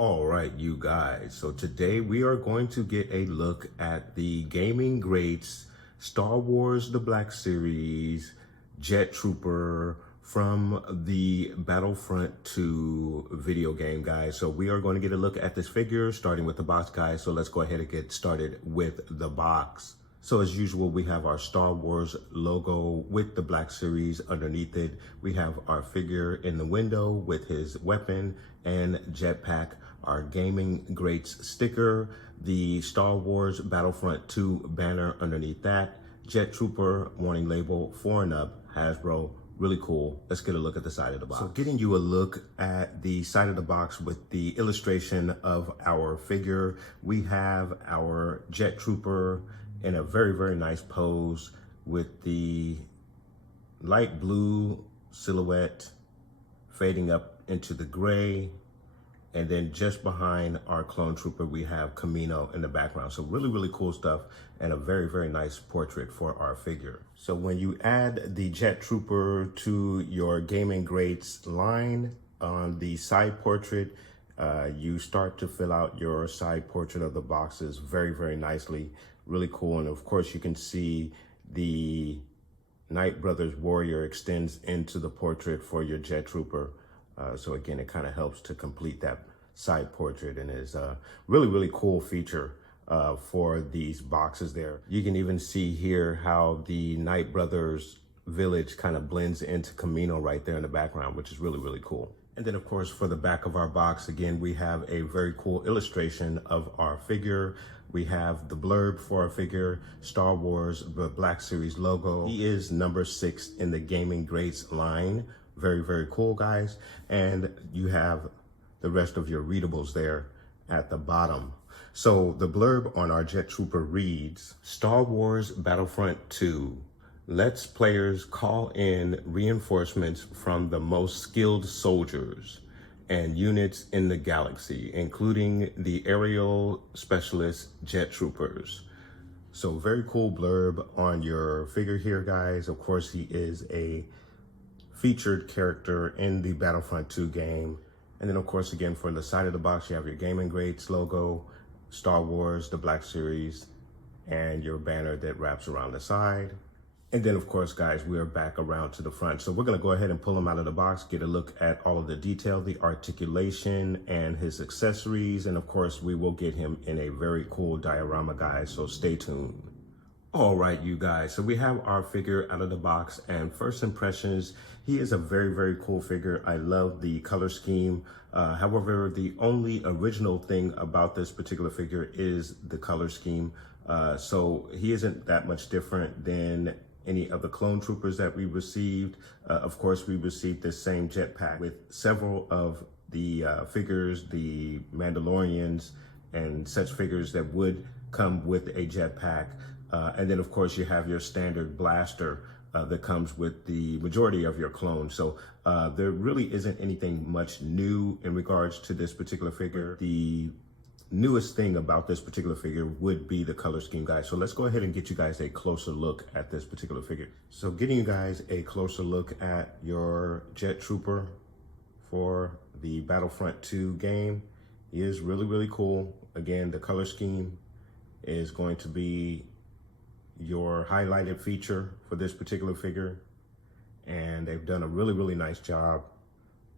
All right, you guys. So today we are going to get a look at the gaming greats Star Wars The Black Series Jet Trooper from the Battlefront 2 video game, guys. So we are going to get a look at this figure, starting with the box, guys. So let's go ahead and get started with the box. So as usual, we have our Star Wars logo with the Black Series underneath it. We have our figure in the window with his weapon and jetpack, our gaming greats sticker, the Star Wars Battlefront 2 banner underneath that, Jet Trooper warning label 4 and up, Hasbro. Really cool. Let's get a look at the side of the box. So getting you a look at the side of the box with the illustration of our figure, we have our Jet Trooper in a very, very nice pose with the light blue silhouette fading up into the gray. And then just behind our clone trooper, we have Camino in the background. So really, really cool stuff and a very, very nice portrait for our figure. So when you add the Jet Trooper to your gaming greats line on the side portrait, you start to fill out your side portrait of the boxes very, very nicely. Really cool. And of course, you can see the Knight Brothers Warrior extends into the portrait for your Jet Trooper. So again, it kind of helps to complete that side portrait and is a really, really cool feature for these boxes there. You can even see here how the Knight Brothers village kind of blends into Camino right there in the background, which is really, really cool. And then of course, for the back of our box, again, we have a very cool illustration of our figure. We have the blurb for our figure, Star Wars, the Black Series logo. He is number 6 in the gaming greats line. Very, very cool, guys. And you have the rest of your readables there at the bottom. So the blurb on our Jet Trooper reads, Star Wars Battlefront 2 lets players call in reinforcements from the most skilled soldiers and units in the galaxy, including the aerial specialist Jet Troopers. So very cool blurb on your figure here, guys. Of course, he is a featured character in the Battlefront 2 game. And then of course, again, for the side of the box, you have your gaming greats logo, Star Wars, the Black Series, and your banner that wraps around the side. And then of course, guys, we are back around to the front. So we're gonna go ahead and pull him out of the box, get a look at all of the detail, the articulation and his accessories. And of course, we will get him in a very cool diorama, guys, so stay tuned. All right, you guys, so we have our figure out of the box, and first impressions, he is a very, very cool figure. I love the color scheme. However, the only original thing about this particular figure is the color scheme. So he isn't that much different than any of the clone troopers that we received. Of course, we received this same jetpack with several of the figures, the Mandalorians and such figures that would come with a jetpack. And then of course you have your standard blaster that comes with the majority of your clones. So there really isn't anything much new in regards to this particular figure. The newest thing about this particular figure would be the color scheme, guys. So let's go ahead and get you guys a closer look at this particular figure. So getting you guys a closer look at your Jet Trooper for the Battlefront 2 game. He is really, really cool. Again, the color scheme is going to be your highlighted feature for this particular figure. And they've done a really, really nice job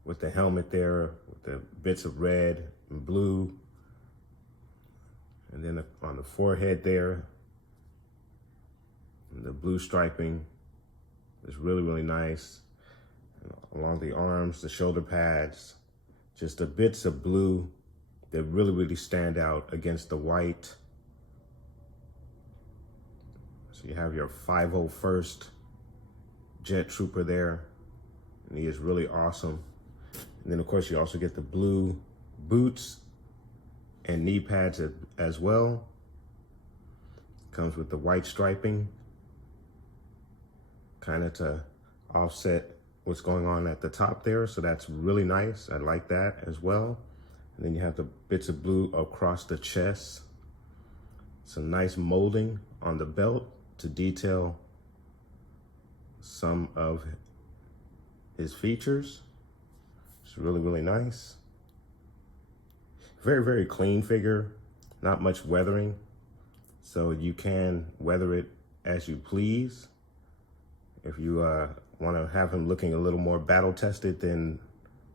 with the helmet there, with the bits of red and blue. And then on the forehead there, the blue striping is really, really nice. And along the arms, the shoulder pads, just the bits of blue that really, really stand out against the white. So you have your 501st Jet Trooper there, and he is really awesome. And then of course you also get the blue boots and knee pads as well. Comes with the white striping, kind of to offset what's going on at the top there. So that's really nice. I like that as well. And then you have the bits of blue across the chest. Some nice molding on the belt to detail some of his features. It's really, really nice. Very, very clean figure, not much weathering. So you can weather it as you please. If you want to have him looking a little more battle tested than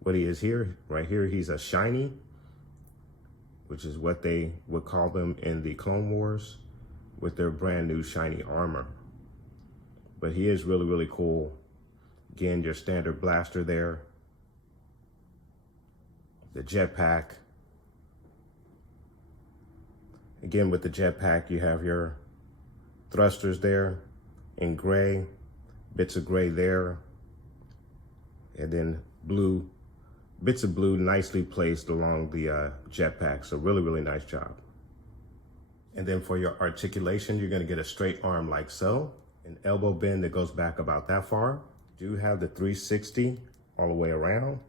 what he is here. Right here, he's a shiny, which is what they would call them in the Clone Wars with their brand new shiny armor. But he is really, really cool. Again, your standard blaster there. The jetpack. Again, with the jetpack, you have your thrusters there in gray, bits of gray there, and then blue, bits of blue nicely placed along the jetpack. So really, really nice job. And then for your articulation, you're gonna get a straight arm like so, an elbow bend that goes back about that far. You do have the 360 all the way around.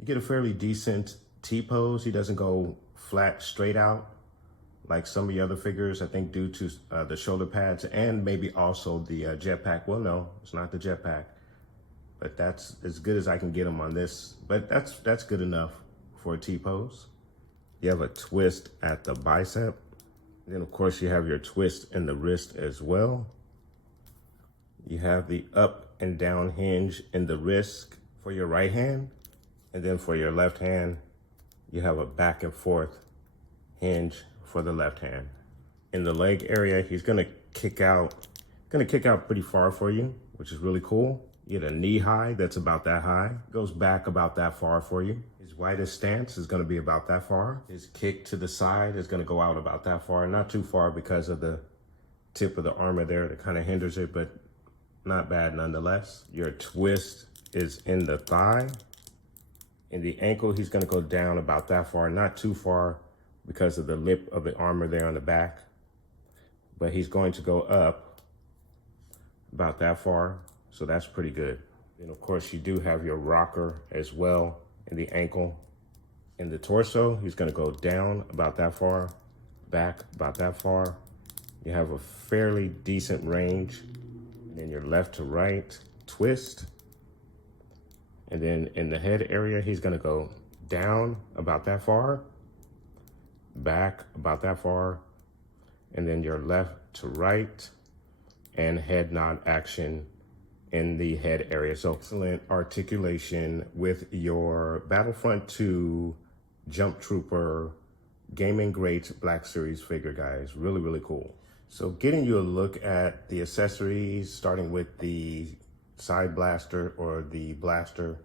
You get a fairly decent T-pose. He doesn't go flat straight out like some of the other figures, I think due to the shoulder pads and maybe also the jetpack. Well, no, it's not the jetpack, but that's as good as I can get him on this. But that's good enough for a T-pose. You have a twist at the bicep. And then of course you have your twist in the wrist as well. You have the up and down hinge in the wrist for your right hand. And then for your left hand, you have a back and forth hinge for the left hand. In the leg area, he's gonna kick out pretty far for you, which is really cool. You get a knee high that's about that high, goes back about that far for you. His widest stance is gonna be about that far. His kick to the side is gonna go out about that far, not too far because of the tip of the armor there that kind of hinders it, but not bad nonetheless. Your twist is in the thigh. In the ankle, he's gonna go down about that far, not too far because of the lip of the armor there on the back, but he's going to go up about that far. So that's pretty good. And of course you do have your rocker as well in the ankle. In the torso, he's gonna go down about that far, back about that far. You have a fairly decent range. And then your left to right twist. And then in the head area, he's gonna go down about that far, back about that far, and then your left to right and head nod action in the head area. So excellent articulation with your Battlefront 2 Jump Trooper Gaming Greats Black Series figure, guys. Really, really cool. So getting you a look at the accessories, starting with the side blaster or the blaster.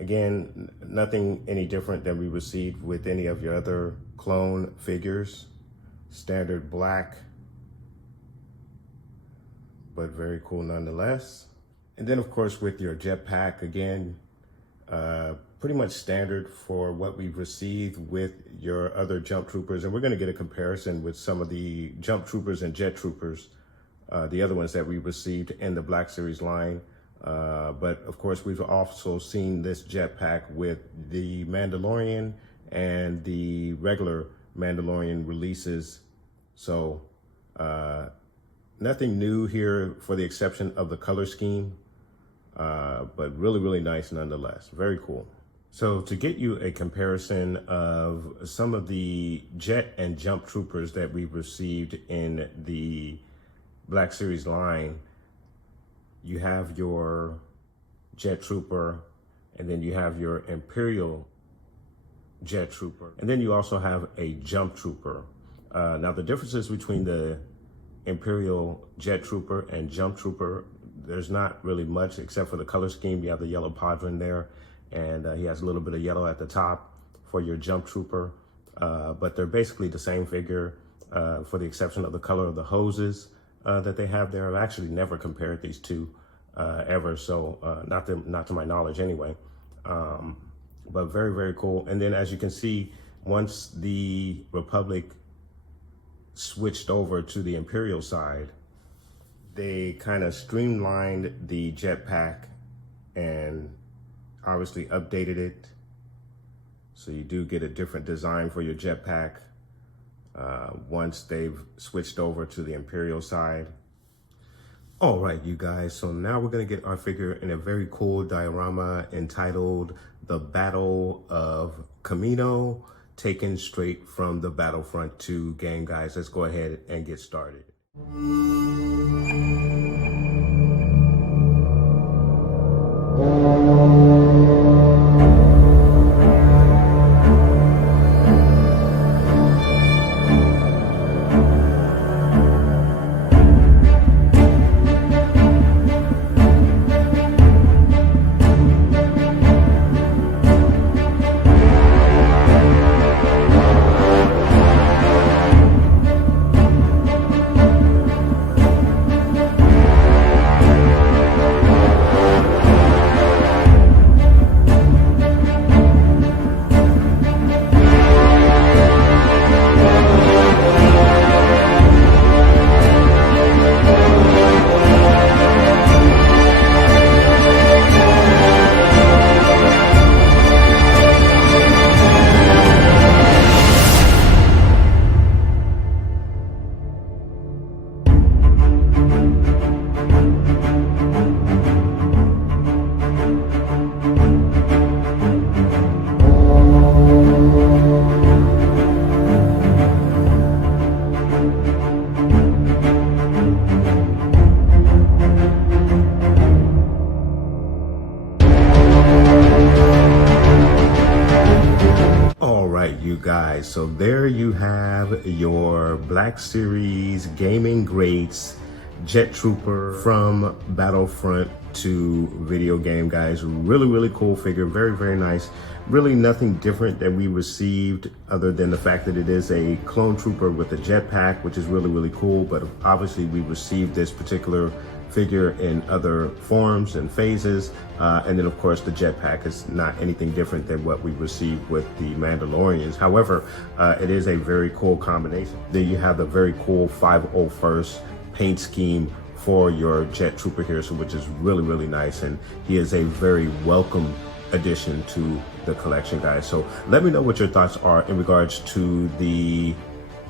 Again, nothing any different than we received with any of your other clone figures. Standard black, but very cool nonetheless. And then of course with your jetpack, again, pretty much standard for what we've received with your other jump troopers. And we're gonna get a comparison with some of the jump troopers and jet troopers, the other ones that we received in the Black Series line. But of course, we've also seen this jetpack with the Mandalorian and the regular Mandalorian releases. So nothing new here for the exception of the color scheme, but really, really nice nonetheless. Very cool. So to get you a comparison of some of the jet and jump troopers that we've received in the Black Series line, you have your jet trooper, and then you have your Imperial jet trooper, and then you also have a jump trooper. Now the differences between the Imperial jet trooper and jump trooper, there's not really much except for the color scheme. You have the yellow podron there, and he has a little bit of yellow at the top for your jump trooper, but they're basically the same figure for the exception of the color of the hoses that they have there. I've actually never compared these two ever. So not to my knowledge anyway. But very, very cool. And then as you can see, once the Republic switched over to the Imperial side, they kind of streamlined the jetpack and obviously updated it. So you do get a different design for your jetpack once they've switched over to the Imperial side. All right, you guys, so now we're gonna get our figure in a very cool diorama entitled The Battle of Camino, taken straight from the Battlefront 2 game, guys. Let's go ahead and get started. You guys, so there you have your Black Series Gaming Greats Jet Trooper from Battlefront 2 video game, guys. Really cool figure, very nice. Really nothing different that we received other than the fact that it is a clone trooper with a jetpack, which is really cool. But obviously we received this particular figure in other forms and phases, and then of course the jetpack is not anything different than what we received with the Mandalorians. However, it is a very cool combination. Then you have the very cool 501st paint scheme for your Jet Trooper here, so which is really nice, and he is a very welcome addition to the collection, guys. So let me know what your thoughts are in regards to the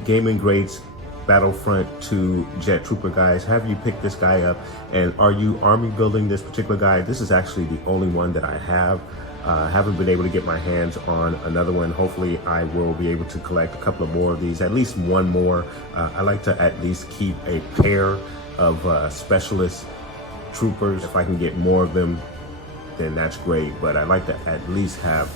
Gaming Greats Battlefront 2 Jet Trooper, guys. Have you picked this guy up, and are you army building this particular guy? This is actually the only one that I have. Haven't been able to get my hands on another one. Hopefully I will be able to collect a couple of more of these, at least one more. I like to at least keep a pair of specialist troopers. If I can get more of them, then that's great, but I like to at least have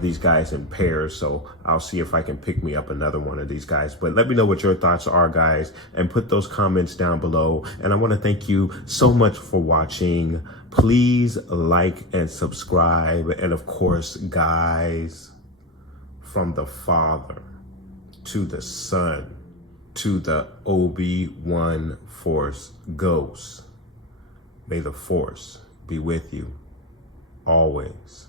these guys in pairs, so I'll see if I can pick me up another one of these guys. But let me know what your thoughts are, guys, and put those comments down below. And I want to thank you so much for watching. Please like and subscribe, and of course, guys, from the Father to the Son to the Obi-Wan Force Ghost, may the Force be with you always.